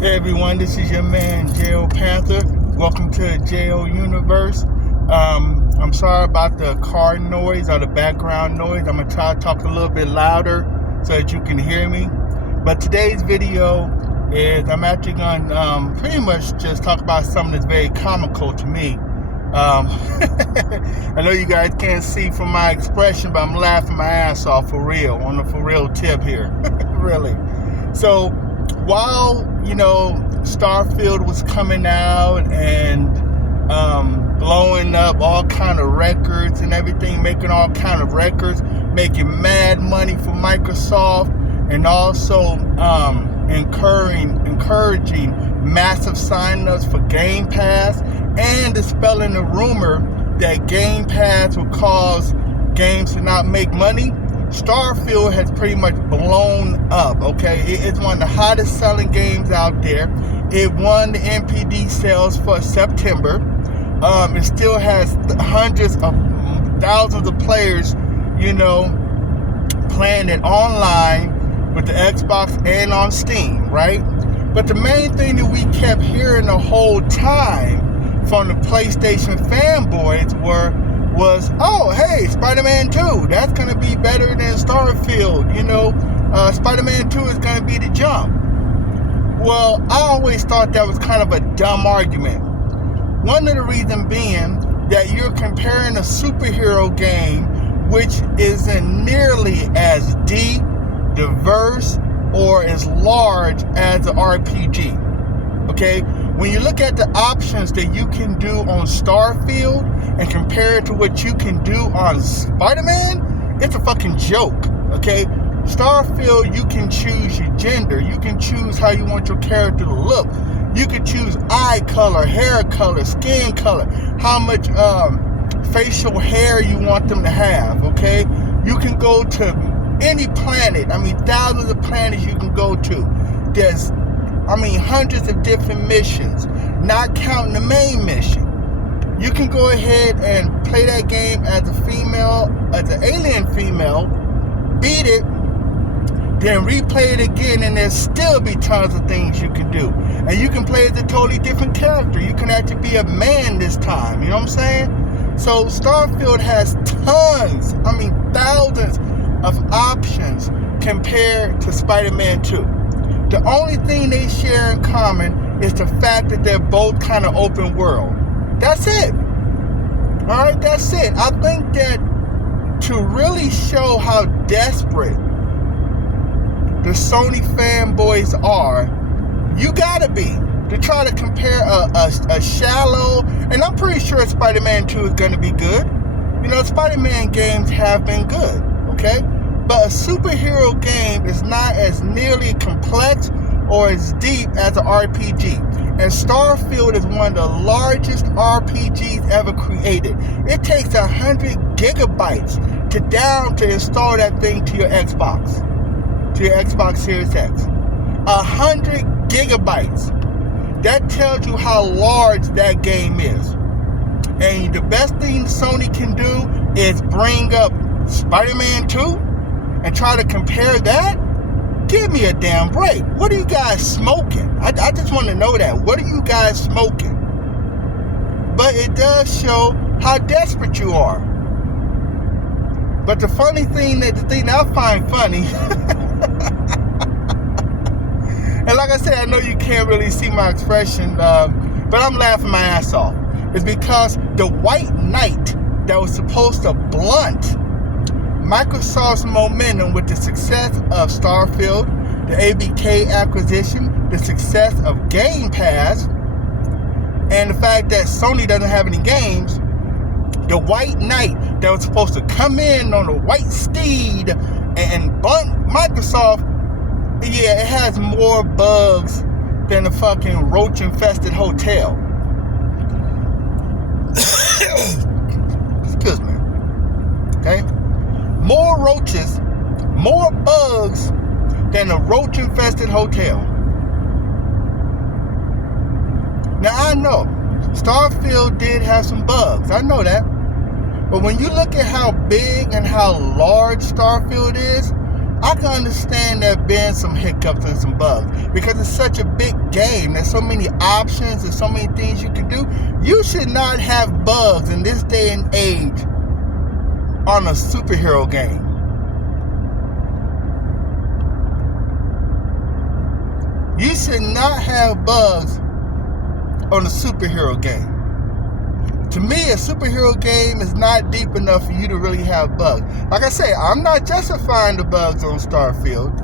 Hey everyone, this is your man J.O. Panther. Welcome to J.O. Universe. I'm sorry about the car noise or the background noise. I'm going to try to talk a little bit louder so that you can hear me. But today's video is I'm actually going to pretty much just talk about something that's very comical to me. I know you guys can't see from my expression, but I'm laughing my ass off for real, on the for real tip here. Really. So while, Starfield was coming out and blowing up all kind of records and everything, making all kind of records, making mad money for Microsoft, and also encouraging massive sign-ups for Game Pass, and dispelling the rumor that Game Pass will cause games to not make money. Starfield has pretty much blown up, okay? It's one of the hottest selling games out there. It won the NPD sales for September. It still has hundreds of thousands of players, playing it online with the Xbox and on Steam, right? But the main thing that we kept hearing the whole time from the PlayStation fanboys was, oh, hey, Spider-Man 2, that's going to be better than Starfield, Spider-Man 2 is going to be the jump. Well, I always thought that was kind of a dumb argument. One of the reasons being that you're comparing a superhero game, which isn't nearly as deep, diverse, or as large as an RPG, okay? When you look at the options that you can do on Starfield and compare it to what you can do on Spider-Man, it's a fucking joke, okay? Starfield, you can choose your gender. You can choose how you want your character to look. You can choose eye color, hair color, skin color, how much facial hair you want them to have, okay? You can go to any planet. Thousands of planets you can go to. There's hundreds of different missions, not counting the main mission. You can go ahead and play that game as an alien female, beat it, then replay it again, and there'll still be tons of things you can do. And you can play as a totally different character. You can actually be a man this time, you know what I'm saying? So Starfield has thousands of options compared to Spider-Man 2. The only thing they share in common is the fact that they're both kind of open world. That's it. Alright, that's it. I think that to really show how desperate the Sony fanboys are, you gotta be. To try to compare a shallow, and I'm pretty sure Spider-Man 2 is gonna be good. Spider-Man games have been good, okay? But a superhero game is not as nearly complex or as deep as an RPG. And Starfield is one of the largest RPGs ever created. It takes 100 gigabytes to install that thing to your Xbox Series X. 100 gigabytes. That tells you how large that game is. And the best thing Sony can do is bring up Spider-Man 2 and try to compare that? Give me a damn break. What are you guys smoking? I just want to know that. What are you guys smoking? But it does show how desperate you are. But the thing I find funny, and like I said, I know you can't really see my expression, but I'm laughing my ass off. It's because the white knight that was supposed to blunt Microsoft's momentum with the success of Starfield, the ABK acquisition, the success of Game Pass, and the fact that Sony doesn't have any games, the white knight that was supposed to come in on a white steed and blunt Microsoft, yeah, it has more bugs than a fucking roach-infested hotel. Excuse me. Okay? More roaches, more bugs than a roach-infested hotel. Now, I know Starfield did have some bugs. I know that. But when you look at how big and how large Starfield is, I can understand there being some hiccups and some bugs because it's such a big game. There's so many options. There's so many things you can do. You should not have bugs in this day and age on a superhero game. You should not have bugs on a superhero game. To me, a superhero game is not deep enough for you to really have bugs. Like I say, I'm not justifying the bugs on Starfield.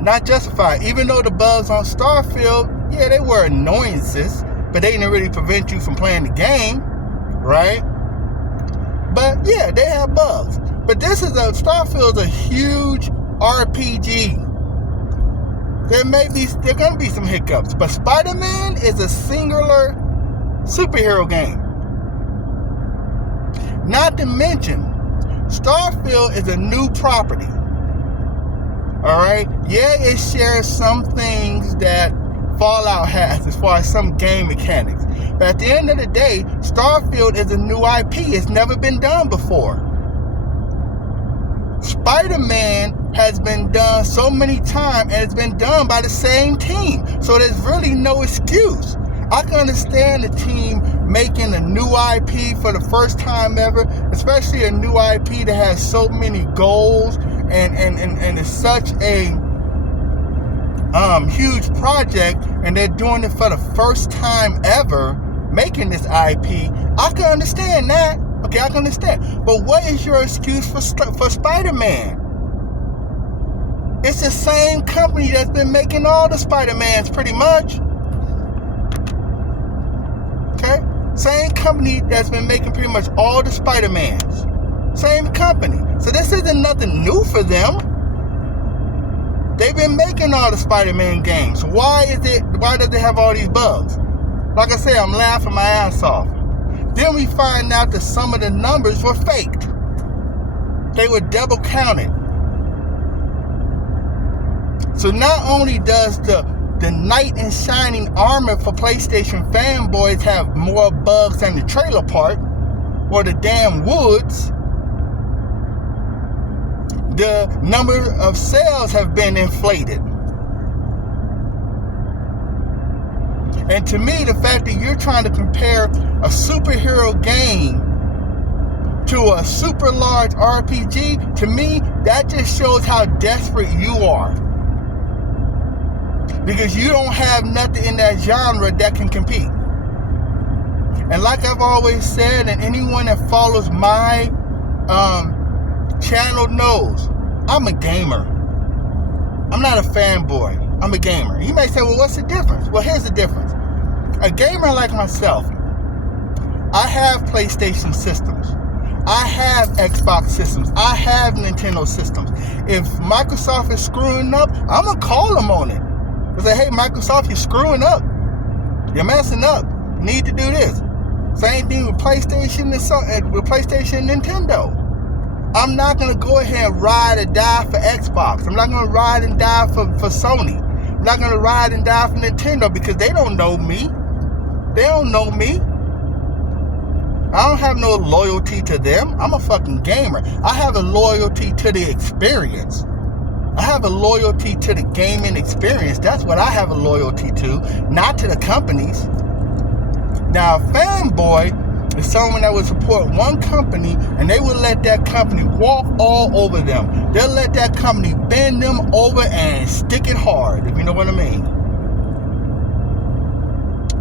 Not justifying. Even though the bugs on Starfield, yeah, they were annoyances, but they didn't really prevent you from playing the game, right? But yeah, they have bugs. But Starfield's a huge RPG. There going to be some hiccups, but Spider-Man is a singular superhero game. Not to mention, Starfield is a new property. Alright? Yeah, it shares some things that Fallout has as far as some game mechanics. But at the end of the day, Starfield is a new IP. It's never been done before. Spider-Man has been done so many times, and it's been done by the same team. So there's really no excuse. I can understand the team making a new IP for the first time ever, especially a new IP that has so many goals and is such a huge project, and they're doing it for the first time ever, making this IP. I can understand that. Okay, I can understand. But what is your excuse for Spider-Man? It's the same company that's been making all the Spider-Mans pretty much. Okay? Same company that's been making pretty much all the Spider-Mans. Same company. So this isn't nothing new for them. They've been making all the Spider-Man games. Why does it have all these bugs? Like I said, I'm laughing my ass off. Then we find out that some of the numbers were faked. They were double counted. So not only does the knight in shining armor for PlayStation fanboys have more bugs than the trailer park or the damn woods, the number of sales have been inflated. And to me, the fact that you're trying to compare a superhero game to a super large RPG, to me, that just shows how desperate you are. Because you don't have nothing in that genre that can compete. And like I've always said, and anyone that follows my channel knows, I'm a gamer. I'm not a fanboy. I'm a gamer. You may say, well, what's the difference? Well, here's the difference. A gamer like myself, I have PlayStation systems. I have Xbox systems. I have Nintendo systems. If Microsoft is screwing up, I'm going to call them on it. I say, hey, Microsoft, you're screwing up. You're messing up. You need to do this. Same thing with PlayStation and Nintendo. I'm not going to go ahead and ride or die for Xbox. I'm not going to ride and die for Sony. I'm not going to ride and die for Nintendo because they don't know me. They don't know me. I don't have no loyalty to them. I'm a fucking gamer. I have a loyalty to the experience. I have a loyalty to the gaming experience. That's what I have a loyalty to, not to the companies. Now, a fanboy is someone that would support one company and they will let that company walk all over them. They'll let that company bend them over and stick it hard, if you know what I mean.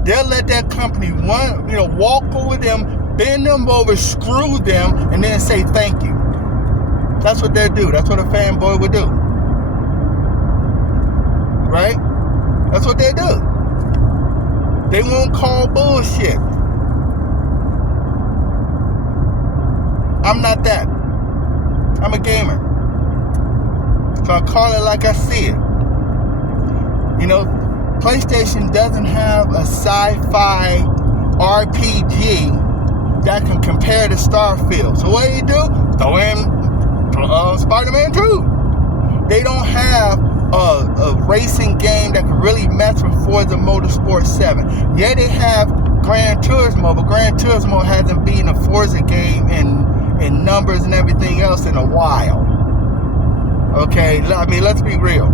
They'll let that company walk over them, bend them over, screw them, and then say thank you. That's what they'll do. That's what a fanboy would do. Right? That's what they do. They won't call bullshit. I'm not that. I'm a gamer. So I call it like I see it. You know, PlayStation doesn't have a sci-fi RPG that can compare to Starfield. So what do? Throw in Spider-Man 2. They don't have a racing game that can really mess with Forza Motorsport 7. Yeah, they have Gran Turismo, but Gran Turismo hasn't been a Forza game in numbers and everything else in a while. Okay, I mean, let's be real.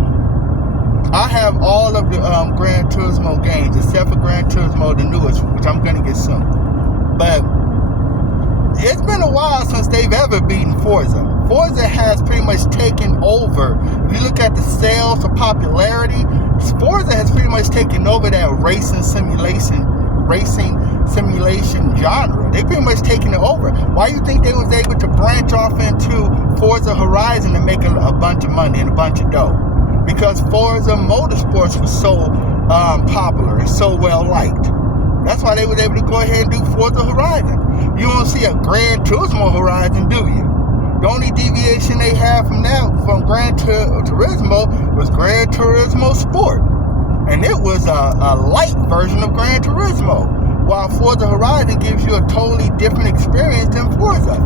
I have all of the Gran Turismo games except for Gran Turismo, the newest, which I'm gonna get soon. But it's been a while since they've ever beaten Forza. Forza has pretty much taken over. If you look at the sales or popularity, Forza has pretty much taken over that racing simulation genre. They pretty much taken it over. Why do you think they was able to branch off into Forza Horizon and make a bunch of money and a bunch of dough? Because Forza Motorsports was so popular and so well liked. That's why they were able to go ahead and do Forza Horizon. You don't see a Gran Turismo Horizon, do you? The only deviation they have from Gran Turismo was Gran Turismo Sport. And it was a light version of Gran Turismo. While Forza Horizon gives you a totally different experience than Forza.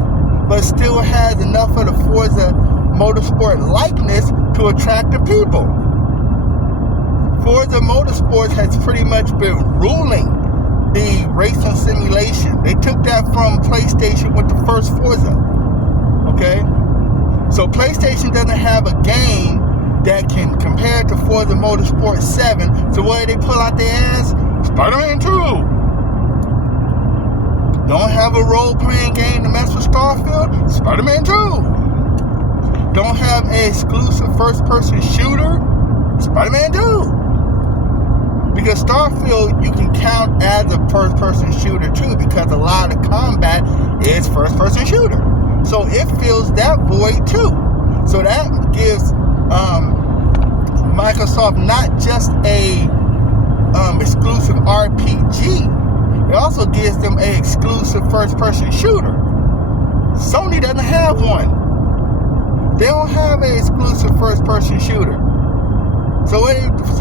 But still has enough of the Forza Motorsport likeness to attract the people. Forza Motorsports has pretty much been ruling the racing simulation. They took that from PlayStation with the first Forza. Okay? So PlayStation doesn't have a game that can compare to Forza Motorsport 7. So what did they pull out their ass? Spider-Man 2. Don't have a role-playing game to mess with Starfield? Spider-Man 2. Don't have an exclusive first-person shooter? Spider-Man 2. Because Starfield, you can count as a first-person shooter too, because a lot of combat is first-person shooter. So it fills that void too. So that gives Microsoft not just a exclusive RPG, it also gives them an exclusive first-person shooter. Sony doesn't have one. They don't have an exclusive first-person shooter. So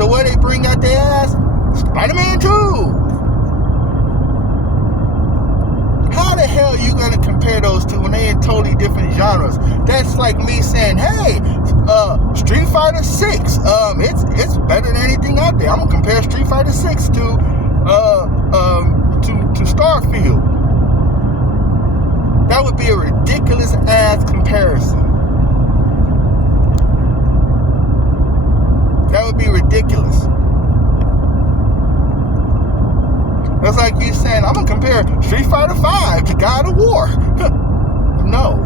what they bring out their ass? Spider-Man 2. How the hell are you gonna compare those two when they in totally different genres? That's like me saying, hey, Street Fighter 6, it's better than anything out there. I'm gonna compare Street Fighter 6 to Starfield. That would be a ridiculous ass comparison. That would be ridiculous. That's like you saying, I'm going to compare Street Fighter 5 to God of War. No.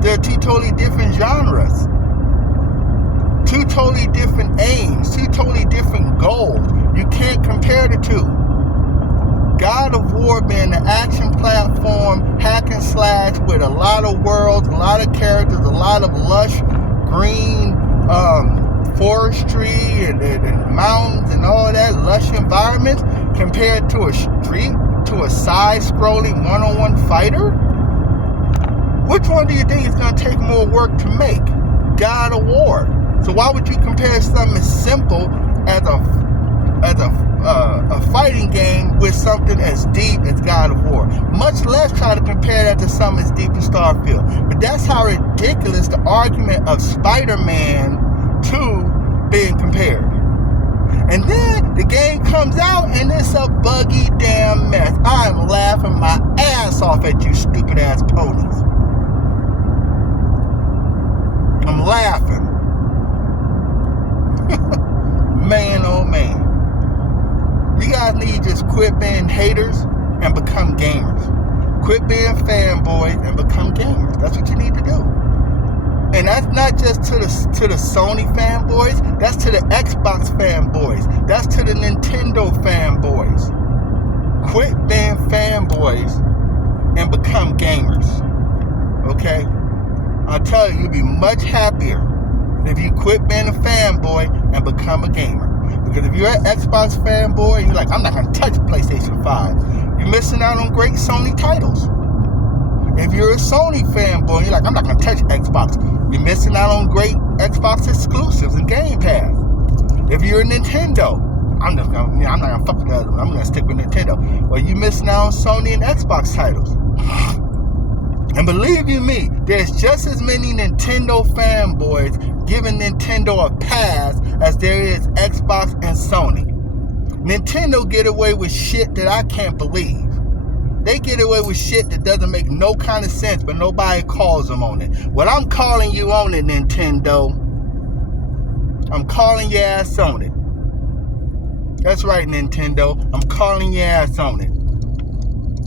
They're two totally different genres. Two totally different aims. Two totally different goals. You can't compare the two. God of War being an action platform, hack and slash with a lot of worlds, a lot of characters, a lot of lush green forestry and mountains and all that lush environments compared to a side-scrolling one-on-one fighter. Which one do you think is going to take more work to make? God of War. So why would you compare something as simple as a fighting game with something as deep as God of War? Much less try to compare that to something as deep as Starfield. But that's how ridiculous the argument of Spider-Man 2 being compared. And then the game comes out and it's a buggy damn mess. I'm laughing my ass off at you stupid ass ponies. I'm laughing. Man, oh man. You guys need to just quit being haters and become gamers. Quit being fanboys and become gamers. That's what you need to do. And that's not just to the Sony fanboys. That's to the Xbox fanboys. That's to the Nintendo fanboys. Quit being fanboys and become gamers. Okay? I'll tell you, you'll be much happier if you quit being a fanboy and become a gamer. Because if you're an Xbox fanboy and you're like, I'm not going to touch PlayStation 5, you're missing out on great Sony titles. If you're a Sony fanboy and you're like, I'm not going to touch Xbox, you're missing out on great Xbox exclusives and Game Pass. If you're a Nintendo, I'm not going to fuck with the other one. I'm going to stick with Nintendo. Well, you're missing out on Sony and Xbox titles. And believe you me, there's just as many Nintendo fanboys giving Nintendo a pass as there is Xbox and Sony. Nintendo get away with shit that I can't believe. They get away with shit that doesn't make no kind of sense, but nobody calls them on it. Well, I'm calling you on it, Nintendo. I'm calling your ass on it. That's right, Nintendo. I'm calling your ass on it.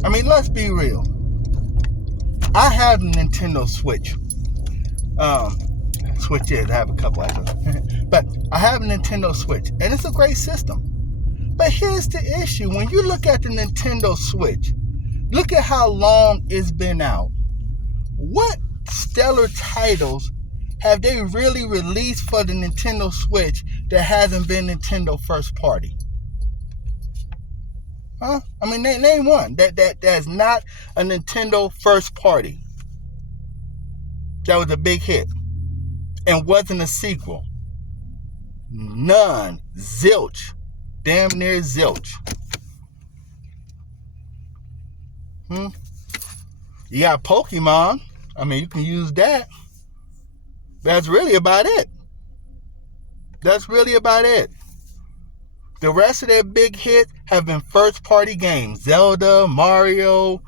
I mean, let's be real. I have a Nintendo Switch. Switch is, I have a couple actually. But I have a Nintendo Switch, and it's a great system. But here's the issue. When you look at the Nintendo Switch, look at how long it's been out. What stellar titles have they really released for the Nintendo Switch that hasn't been Nintendo first party? Huh? I mean, name one that's not a Nintendo first party. That was a big hit and wasn't a sequel. None. Zilch. Damn near zilch. You got Pokemon. I mean, you can use that. That's really about it. That's really about it. The rest of their big hits have been first-party games. Zelda, Mario.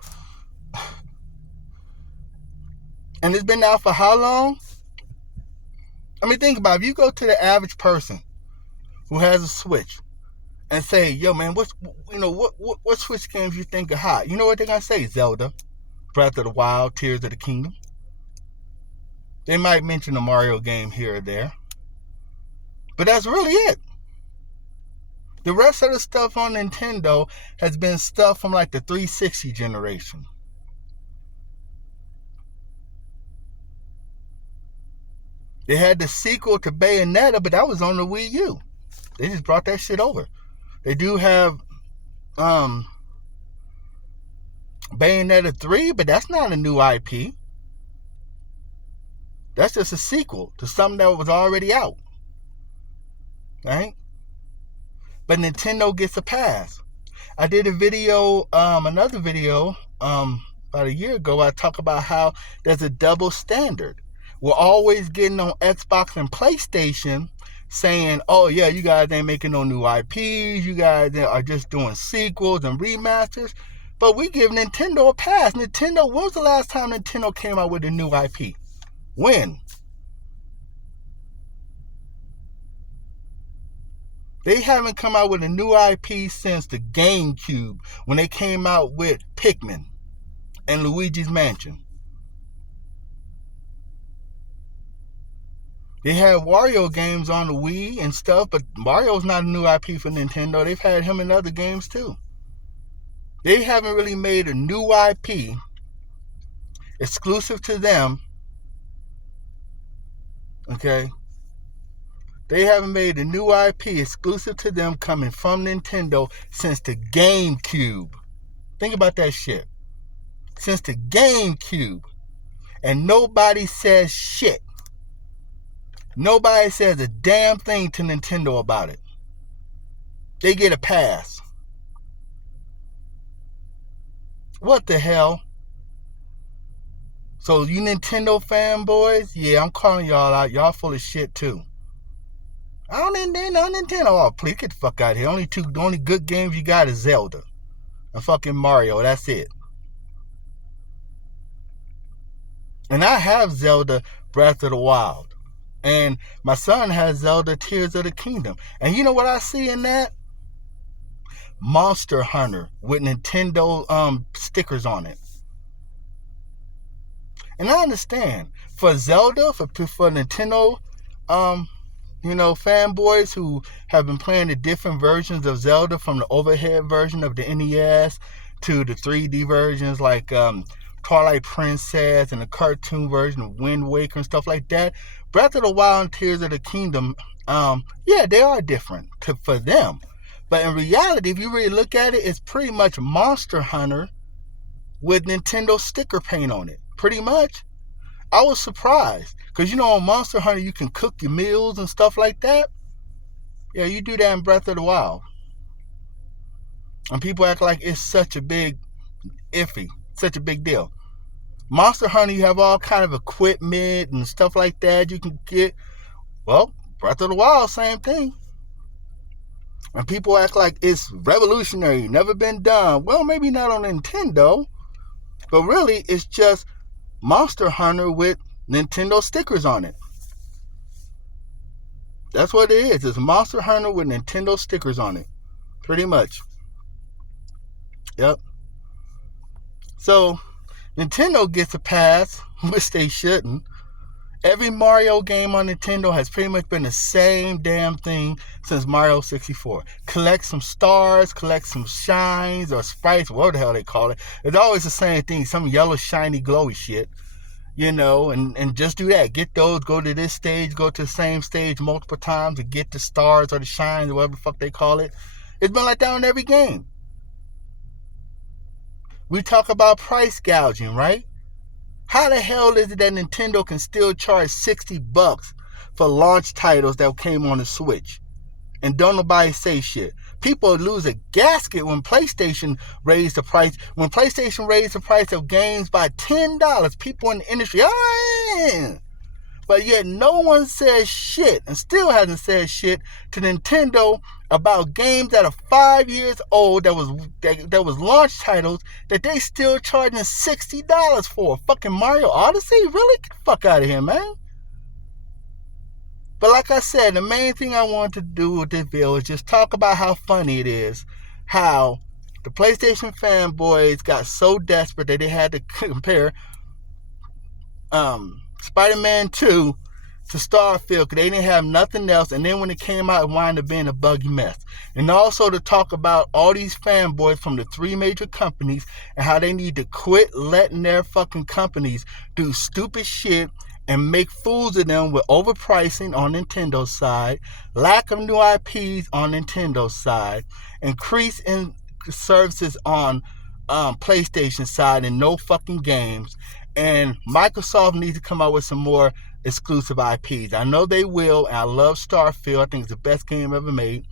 And it's been out for how long? I mean, think about it. If you go to the average person who has a Switch and say, yo, man, what Switch games you think are hot? You know what they're going to say? Zelda, Breath of the Wild, Tears of the Kingdom. They might mention a Mario game here or there. But that's really it. The rest of the stuff on Nintendo has been stuff from like the 360 generation. They had the sequel to Bayonetta, but that was on the Wii U. They just brought that shit over. They do have Bayonetta 3, but that's not a new IP. That's just a sequel to something that was already out. Right? But Nintendo gets a pass. I did a video, another video, about a year ago. I talk about how there's a double standard. We're always getting on Xbox and PlayStation saying, oh yeah, you guys ain't making no new IPs. You guys are just doing sequels and remasters. But we give Nintendo a pass. Nintendo, when was the last time Nintendo came out with a new IP? When? They haven't come out with a new IP since the GameCube, when they came out with Pikmin and Luigi's Mansion. They had Wario games on the Wii and stuff, but Mario's not a new IP for Nintendo. They've had him in other games too. They haven't really made a new IP exclusive to them. Okay? They haven't made a new IP exclusive to them coming from Nintendo since the GameCube. Think about that shit. Since the GameCube. And nobody says shit. Nobody says a damn thing to Nintendo about it. They get a pass. What the hell? So you Nintendo fanboys, yeah, I'm calling y'all out. Y'all full of shit too. I don't know Nintendo. Oh, please get the fuck out of here. The only good games you got is Zelda and fucking Mario. That's it. And I have Zelda Breath of the Wild. And my son has Zelda Tears of the Kingdom. And you know what I see in that? Monster Hunter with Nintendo stickers on it. And I understand. For Zelda, for Nintendo fanboys who have been playing the different versions of Zelda, from the overhead version of the NES to the 3D versions like Twilight Princess and the cartoon version of Wind Waker and stuff like that. Breath of the Wild and Tears of the Kingdom, they are different for them. But in reality, if you really look at it, it's pretty much Monster Hunter with Nintendo sticker paint on it. Pretty much. I was surprised. Because, on Monster Hunter, you can cook your meals and stuff like that. Yeah, you do that in Breath of the Wild. And people act like it's such a big deal. Monster Hunter, you have all kind of equipment and stuff like that you can get. Well, Breath of the Wild, same thing. And people act like it's revolutionary, never been done. Well, maybe not on Nintendo. But really, it's just Monster Hunter with Nintendo stickers on it. That's what it is. It's a Monster Hunter with Nintendo stickers on it. Pretty much. Yep. So, Nintendo gets a pass, which they shouldn't. Every Mario game on Nintendo has pretty much been the same damn thing since Mario 64. Collect some stars, collect some shines or sprites, whatever the hell they call it. It's always the same thing, some yellow, shiny, glowy shit. And just do that. Get those, go to this stage, go to the same stage multiple times to get the stars or the shines or whatever the fuck they call it. It's been like that on every game. We talk about price gouging, right? How the hell is it that Nintendo can still charge $60 for launch titles that came on the Switch? And don't nobody say shit. People lose a gasket when PlayStation raised the price. When PlayStation raised the price of games by $10, people in the industry, but yet no one says shit, and still hasn't said shit to Nintendo about games that are 5 years old that was launch titles that they still charging $60 for. Fucking Mario Odyssey? Really? Get the fuck out of here, man. But like I said, the main thing I wanted to do with this video is just talk about how funny it is how the PlayStation fanboys got so desperate that they had to compare Spider-Man 2 to Starfield because they didn't have nothing else, and then when it came out, it wound up being a buggy mess. And also to talk about all these fanboys from the 3 major companies and how they need to quit letting their fucking companies do stupid shit and make fools of them with overpricing on Nintendo's side, lack of new IPs on Nintendo's side, increase in services on PlayStation side, and no fucking games. And Microsoft needs to come out with some more exclusive IPs. I know they will, and I love Starfield. I think it's the best game ever made.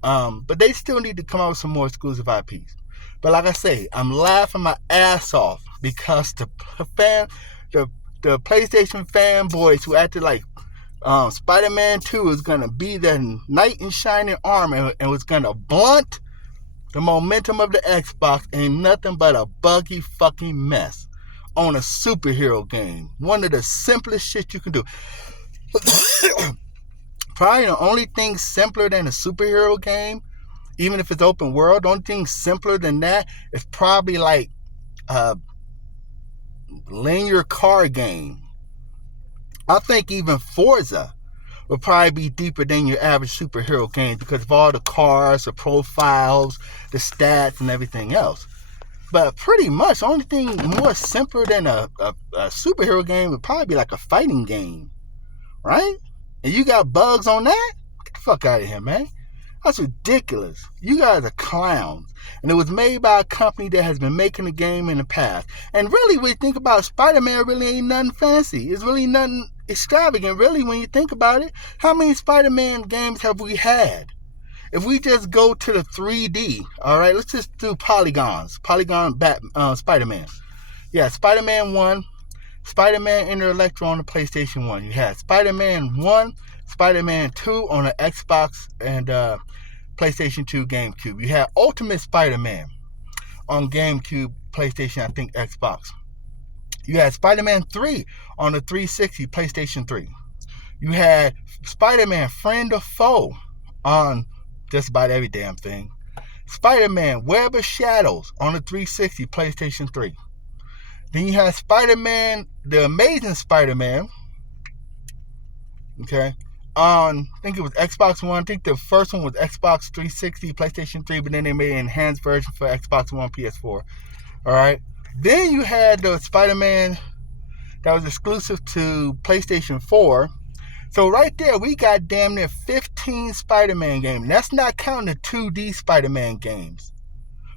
But they still need to come out with some more exclusive IPs. But like I say, I'm laughing my ass off because the PlayStation fanboys who acted like Spider-Man 2 is going to be their knight in shining armor and was going to blunt the momentum of the Xbox, ain't nothing but a buggy fucking mess on a superhero game. One of the simplest shit you can do. Probably the only thing simpler than a superhero game, even if it's open world, the only thing simpler than that is probably like a linear car game. I think even Forza would probably be deeper than your average superhero game because of all the cars, the profiles, the stats, and everything else. But pretty much the only thing more simpler than a superhero game would probably be like a fighting game, right? And you got bugs on that? Get the fuck out of here, man. That's ridiculous. You guys are clowns. And it was made by a company that has been making the game in the past. And really, when you think about it, Spider-Man really ain't nothing fancy. It's really nothing extravagant, really, when you think about it. How many Spider-Man games have we had? If we just go to the 3D, all right, let's just do polygons. Spider-Man. Yeah, Spider-Man 1, Spider-Man Enter Electro on the PlayStation 1. You had Spider-Man 1, Spider-Man 2 on the Xbox and PlayStation 2 GameCube. You had Ultimate Spider-Man on GameCube, PlayStation, I think Xbox. You had Spider-Man 3 on the 360, PlayStation 3. You had Spider-Man Friend or Foe on just about every damn thing. Spider-Man Web of Shadows on the 360, PlayStation 3. Then you had Spider-Man, The Amazing Spider-Man, okay, on, I think it was Xbox One. I think the first one was Xbox 360, PlayStation 3, but then they made an enhanced version for Xbox One, PS4. Alright. Then you had the Spider-Man that was exclusive to PlayStation 4. So right there, we got damn near 15 Spider-Man games. And that's not counting the 2D Spider-Man games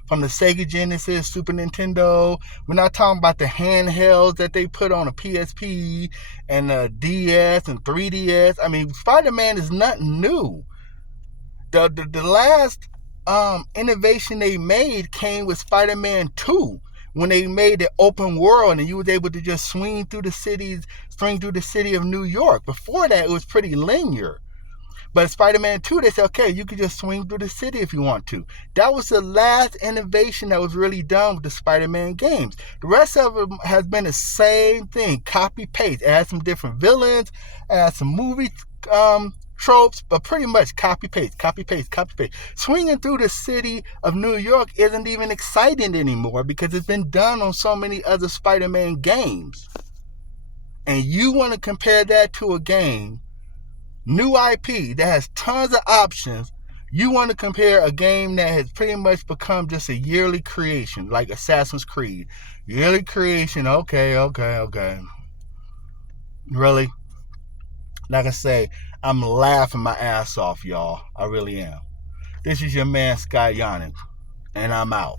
from the Sega Genesis, Super Nintendo. We're not talking about the handhelds that they put on a PSP and a DS and 3DS. I mean, Spider-Man is nothing new. The last innovation they made came with Spider-Man 2. When they made the open world and you was able to just swing through the city of New York. Before that, it was pretty linear. But Spider-Man 2, they said, okay, you can just swing through the city if you want to. That was the last innovation that was really done with the Spider-Man games. The rest of them has been the same thing, copy-paste. Add some different villains, add some movie tropes, but pretty much copy paste, copy paste, copy paste. Swinging through the city of New York isn't even exciting anymore because it's been done on so many other Spider-Man games. And you want to compare that to a game, new IP that has tons of options. You want to compare a game that has pretty much become just a yearly creation, like Assassin's Creed. Yearly creation, okay. Really? Like I say, I'm laughing my ass off, y'all. I really am. This is your man, Sky Yannick, and I'm out.